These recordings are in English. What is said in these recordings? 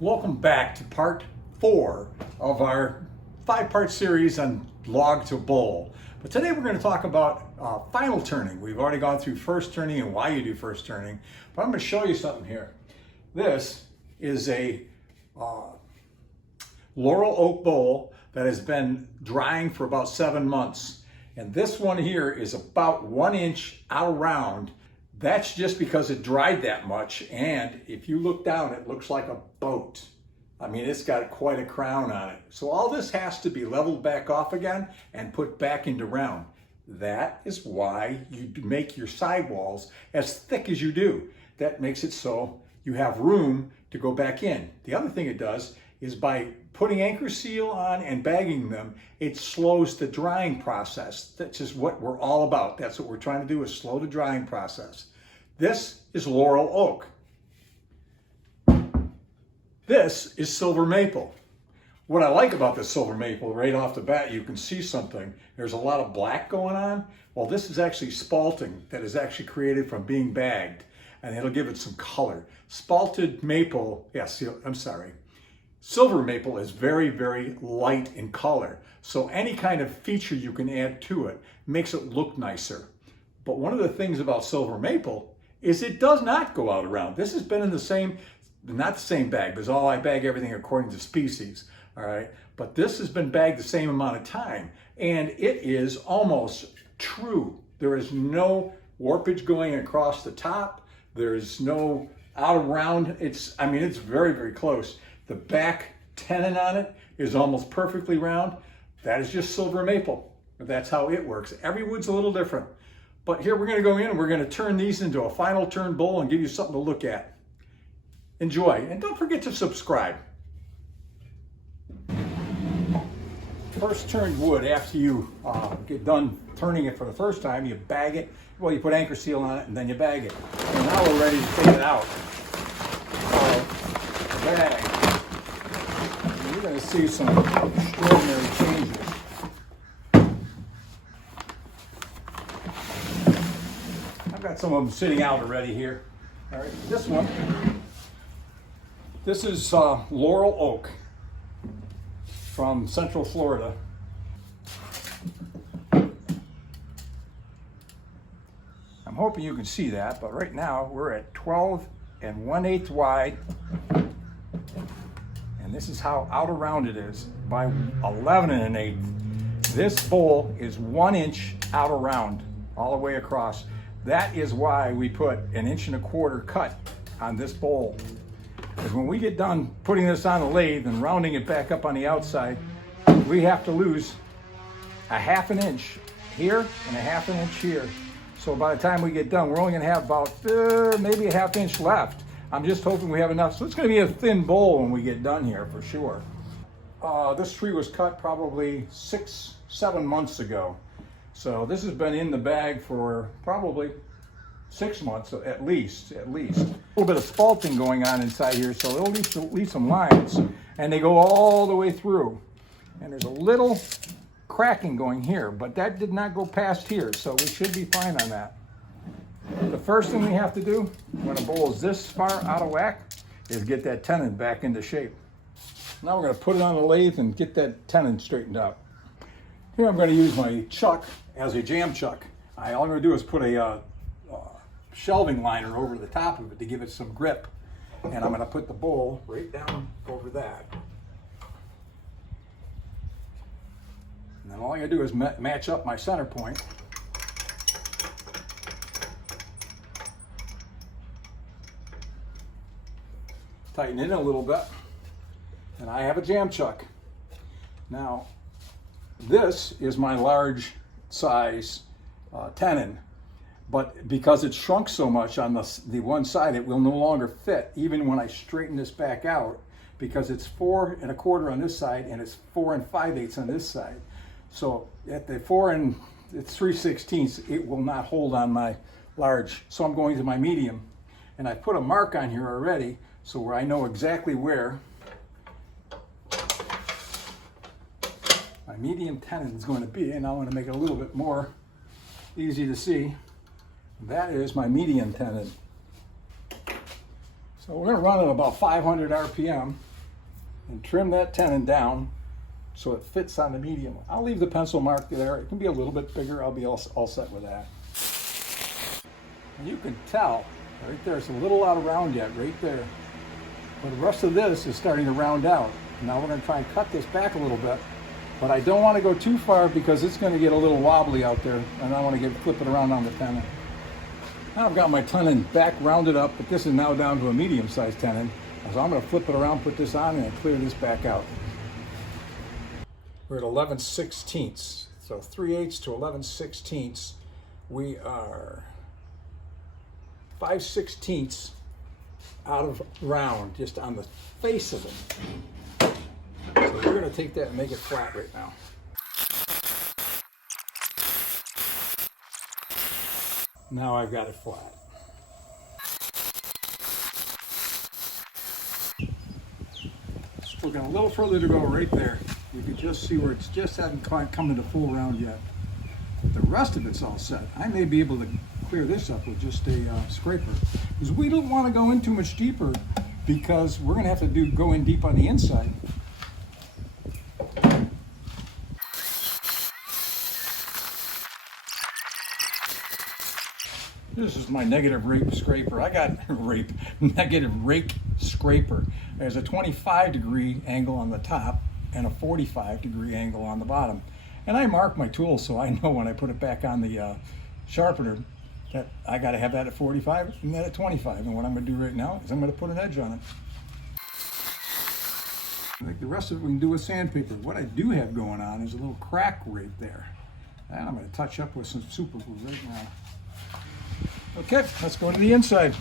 Welcome back to part 4 of our 5-part series on log to bowl. But today we're going to talk about final turning. We've already gone through first turning and why you do first turning, but I'm going to show you something here. This is a Laurel Oak bowl that has been drying for about 7 months. And this one here is about 1 inch out around. That's just because it dried that much, and if you look down, it looks like a boat. I mean, it's got quite a crown on it. So all this has to be leveled back off again and put back into round. That is why you make your sidewalls as thick as you do. That makes it so you have room to go back in. The other thing it does is by putting anchor seal on and bagging them, it slows the drying process. That's just what we're all about. That's what we're trying to do, is slow the drying process. This is Laurel Oak. This is silver maple. What I like about this silver maple, right off the bat, you can see something. There's a lot of black going on. Well, this is actually spalting that is actually created from being bagged, and it'll give it some color. Spalted maple, silver maple is very, very light in color. So any kind of feature you can add to it makes it look nicer. But one of the things about silver maple is it does not go out around. This has been in the same, not the same bag, because I bag everything according to species, all right? But this has been bagged the same amount of time, and it is almost true. There is no warpage going across the top. There is no out around. It's very, very close. The back tenon on it is almost perfectly round. That is just silver maple. That's how it works. Every wood's a little different. But here we're going to go in and we're going to turn these into a final turn bowl and give you something to look at. Enjoy, and don't forget to subscribe. First turned wood, after you get done turning it for the first time, you bag it. Well, you put anchor seal on it and then you bag it. And now we're ready to take it out. Bag. You're going to see some extraordinary changes. I've got some of them sitting out already here. All right, this is Laurel Oak from Central Florida. I'm hoping you can see that, but right now we're at 12 1/8 wide. And this is how out around it is by 11 1/8. This bowl is 1 inch out around all the way across. That is why we put 1 1/4 inch cut on this bowl. Because when we get done putting this on the lathe and rounding it back up on the outside, we have to lose a 1/2 inch here and a 1/2 inch here. So by the time we get done, we're only going to have about maybe a 1/2 inch left. I'm just hoping we have enough. So it's going to be a thin bowl when we get done here for sure. This tree was cut probably 6-7 months ago. So this has been in the bag for probably 6 months at least. A little bit of spalting going on inside here, so it'll leave some lines, and they go all the way through. And there's a little cracking going here, but that did not go past here, so we should be fine on that. The first thing we have to do when a bowl is this far out of whack is get that tenon back into shape. Now we're going to put it on the lathe and get that tenon straightened out. Here I'm going to use my chuck as a jam chuck. All I'm going to do is put a shelving liner over the top of it to give it some grip. And I'm going to put the bowl right down over that. And then all I got to do is match up my center point. Tighten it in a little bit. And I have a jam chuck. Now, this is my large size tenon, but because it's shrunk so much on the one side, it will no longer fit even when I straighten this back out, because it's 4 1/4 on this side and it's 4 5/8 on this side. So at the 3/16, it will not hold on my large. So I'm going to my medium, and I put a mark on here already so where I know exactly where my medium tenon is going to be, and I want to make it a little bit more easy to see. That is my medium tenon. So we're going to run at about 500 RPM. and trim that tenon down so it fits on the medium. I'll leave the pencil mark there. It can be a little bit bigger. I'll be all set with that. And you can tell right there, it's a little out of round yet, right there. But the rest of this is starting to round out. Now we're going to try and cut this back a little bit, but I don't want to go too far because it's going to get a little wobbly out there, and I want to flip it around on the tenon. Now I've got my tenon back rounded up, but this is now down to a medium-sized tenon. So I'm going to flip it around, put this on, and clear this back out. We're at 11/16, so 3/8 to 11/16. We are 5/16 out of round, just on the face of it. So we're going to take that and make it flat right now. Now I've got it flat. We're going a little further to go right there. You can just see where it's just hasn't quite come into full round yet. But the rest of it's all set. I may be able to clear this up with just a scraper. Because we don't want to go in too much deeper because we're going to have to go in deep on the inside. This is my negative rake scraper. I got negative rake scraper. There's a 25-degree angle on the top and a 45-degree angle on the bottom. And I mark my tool so I know when I put it back on the sharpener that I got to have that at 45 and that at 25. And what I'm going to do right now is I'm going to put an edge on it. Like the rest of it we can do with sandpaper. What I do have going on is a little crack right there. And I'm going to touch up with some super glue right now. Okay, let's go to the inside.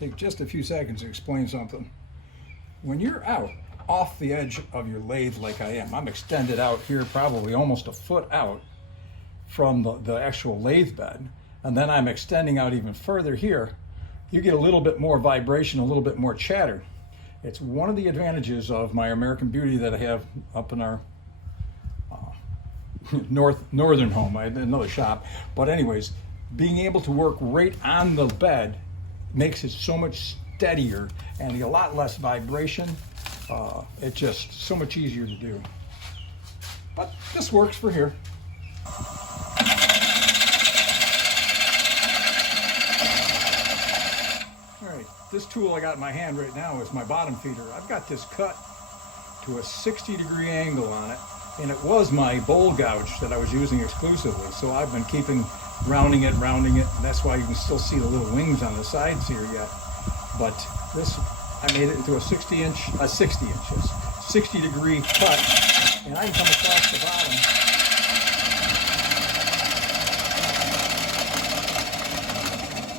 Take just a few seconds to explain something. When you're out off the edge of your lathe like I am, I'm extended out here probably almost a foot out from the actual lathe bed, and then I'm extending out even further here, you get a little bit more vibration, a little bit more chatter. It's one of the advantages of my American Beauty that I have up in our northern home. I had another shop, but anyways, being able to work right on the bed makes it so much steadier and a lot less vibration. It's just so much easier to do. But this works for here. All right, this tool I got in my hand right now is my bottom feeder. I've got this cut to a 60-degree angle on it. And it was my bowl gouge that I was using exclusively. So I've been keeping rounding it. And that's why you can still see the little wings on the sides here yet. But this, I made it into a 60-degree cut. And I can come across the bottom.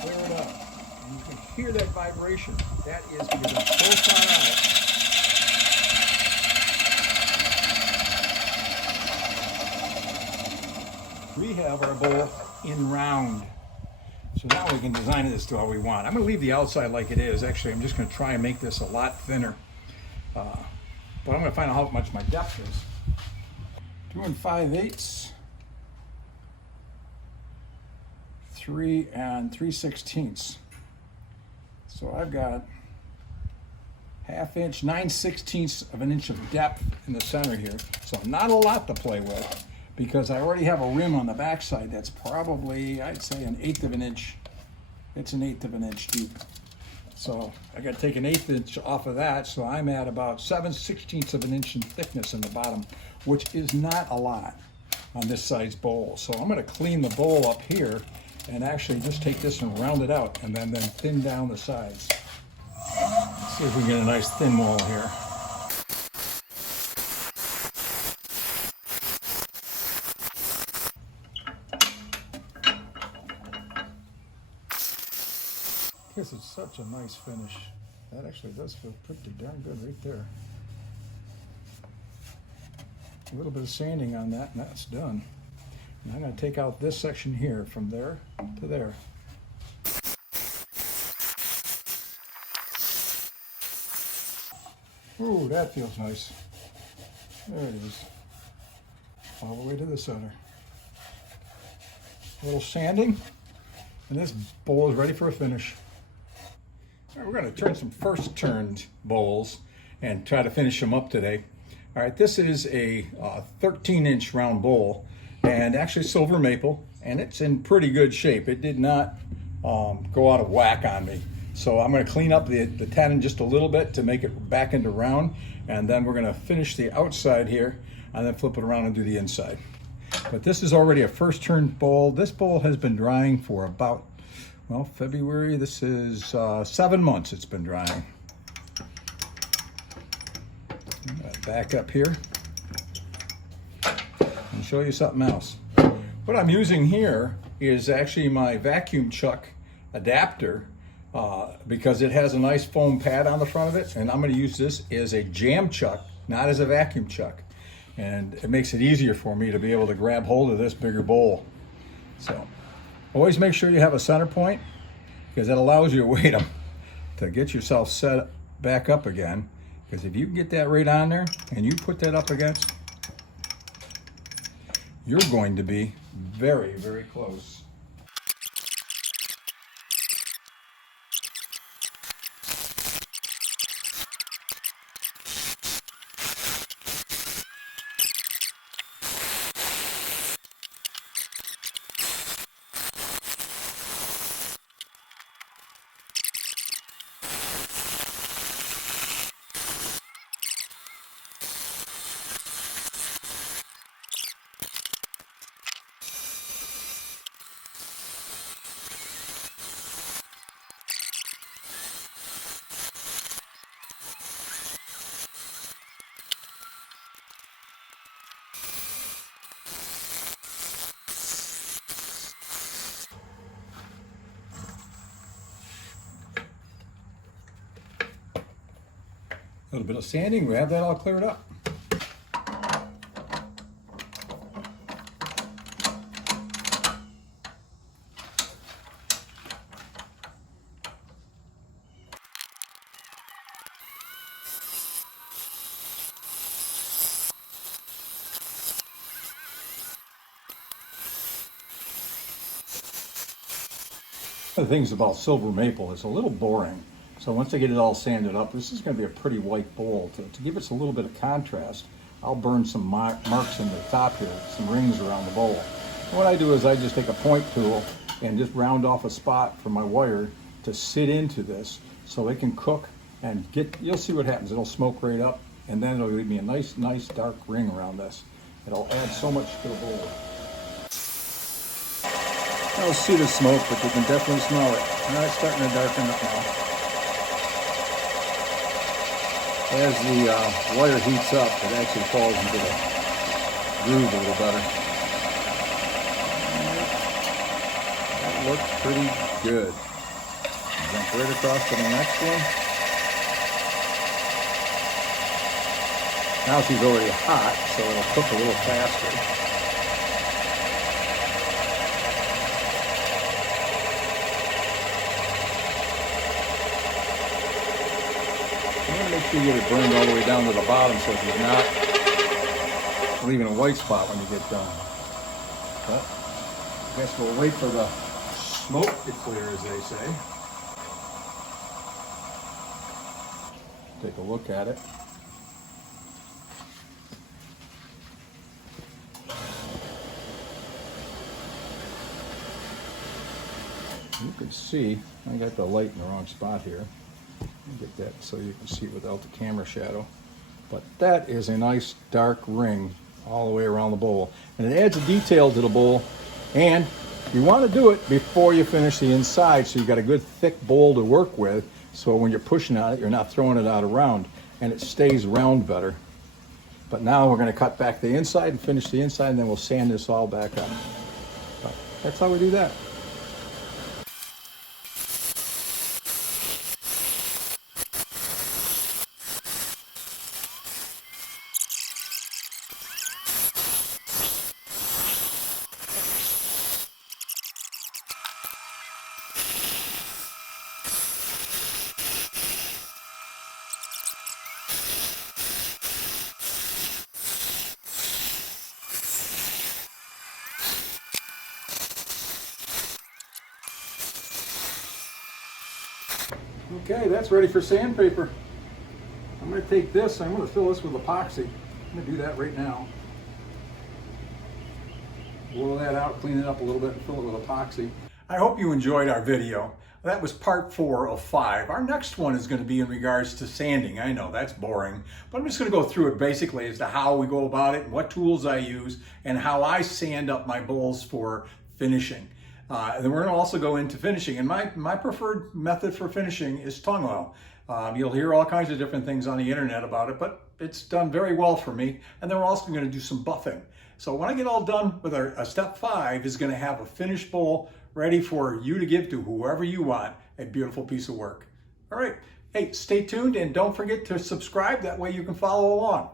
Clear it up. And you can hear that vibration. That is because I'm so far out. We have our bowl in round. So now we can design this to how we want. I'm going to leave the outside like it is. Actually, I'm just going to try and make this a lot thinner. But I'm going to find out how much my depth is. 2 5/8. 3 3/16. So I've got 1/2 inch, 9/16 of an inch of depth in the center here. So not a lot to play with, because I already have a rim on the backside that's probably, I'd say, 1/8 of an inch. It's 1/8 of an inch deep. So I got to take 1/8 inch off of that, so I'm at about 7/16 of an inch in thickness in the bottom, which is not a lot on this size bowl. So I'm going to clean the bowl up here and actually just take this and round it out and then thin down the sides. Let's see if we can get a nice thin wall here. This is such a nice finish. That actually does feel pretty darn good right there. A little bit of sanding on that and that's done. And I'm going to take out this section here from there to there. Ooh, that feels nice. There it is. All the way to the center. A little sanding. And this bowl is ready for a finish. All right, we're going to turn some first turned bowls and try to finish them up today. All right, this is a 13-inch round bowl, and actually silver maple, and it's in pretty good shape. It did not go out of whack on me. So I'm going to clean up the tenon just a little bit to make it back into round, and then we're going to finish the outside here and then flip it around and do the inside. But this is already a first turned bowl. This bowl has been drying for about, well, February. This is 7 months it's been drying. Back up here and show you something else. What I'm using here is actually my vacuum chuck adapter because it has a nice foam pad on the front of it, and I'm going to use this as a jam chuck, not as a vacuum chuck, and it makes it easier for me to be able to grab hold of this bigger bowl. So always make sure you have a center point, because that allows you to weight them to get yourself set back up again. Because if you get that right on there and you put that up against, you're going to be very, very close. A little bit of sanding, we have that all cleared up. One of the things about silver maple, it's a little boring. So once I get it all sanded up, this is going to be a pretty white bowl. To give it a little bit of contrast, I'll burn some marks in the top here, some rings around the bowl. And what I do is I just take a point tool and just round off a spot for my wire to sit into this so it can cook and you'll see what happens. It'll smoke right up, and then it'll give me a nice dark ring around this. It'll add so much to the bowl. I don't see the smoke, but you can definitely smell it. All right, it's starting to darken up now. As the wire heats up, it actually falls into the groove a little better. That looks pretty good. Jump right across to the next one. Now she's already hot, so it'll cook a little faster. Make sure you get it burned all the way down to the bottom so you're not leaving a white spot when you get done. But I guess we'll wait for the smoke to clear, as they say. Take a look at it. You can see, I got the light in the wrong spot here. Get that so you can see it without the camera shadow. But that is a nice dark ring all the way around the bowl. And it adds a detail to the bowl. And you want to do it before you finish the inside so you got a good thick bowl to work with. So when you're pushing on it, you're not throwing it out around. And it stays round better. But now we're going to cut back the inside and finish the inside, and then we'll sand this all back up. But that's how we do that. Okay, that's ready for sandpaper. I'm going to take this, I'm going to fill this with epoxy. I'm going to do that right now. Blow that out, clean it up a little bit, and fill it with epoxy. I hope you enjoyed our video. That was part 4 of 5. Our next one is going to be in regards to sanding. I know that's boring, but I'm just going to go through it basically as to how we go about it, and what tools I use, and how I sand up my bowls for finishing. Then we're going to also go into finishing, and my preferred method for finishing is tung oil. You'll hear all kinds of different things on the internet about it, but it's done very well for me. And then we're also going to do some buffing. So when I get all done with our step 5 is going to have a finished bowl ready for you to give to whoever you want, a beautiful piece of work. All right, hey, stay tuned and don't forget to subscribe. That way you can follow along.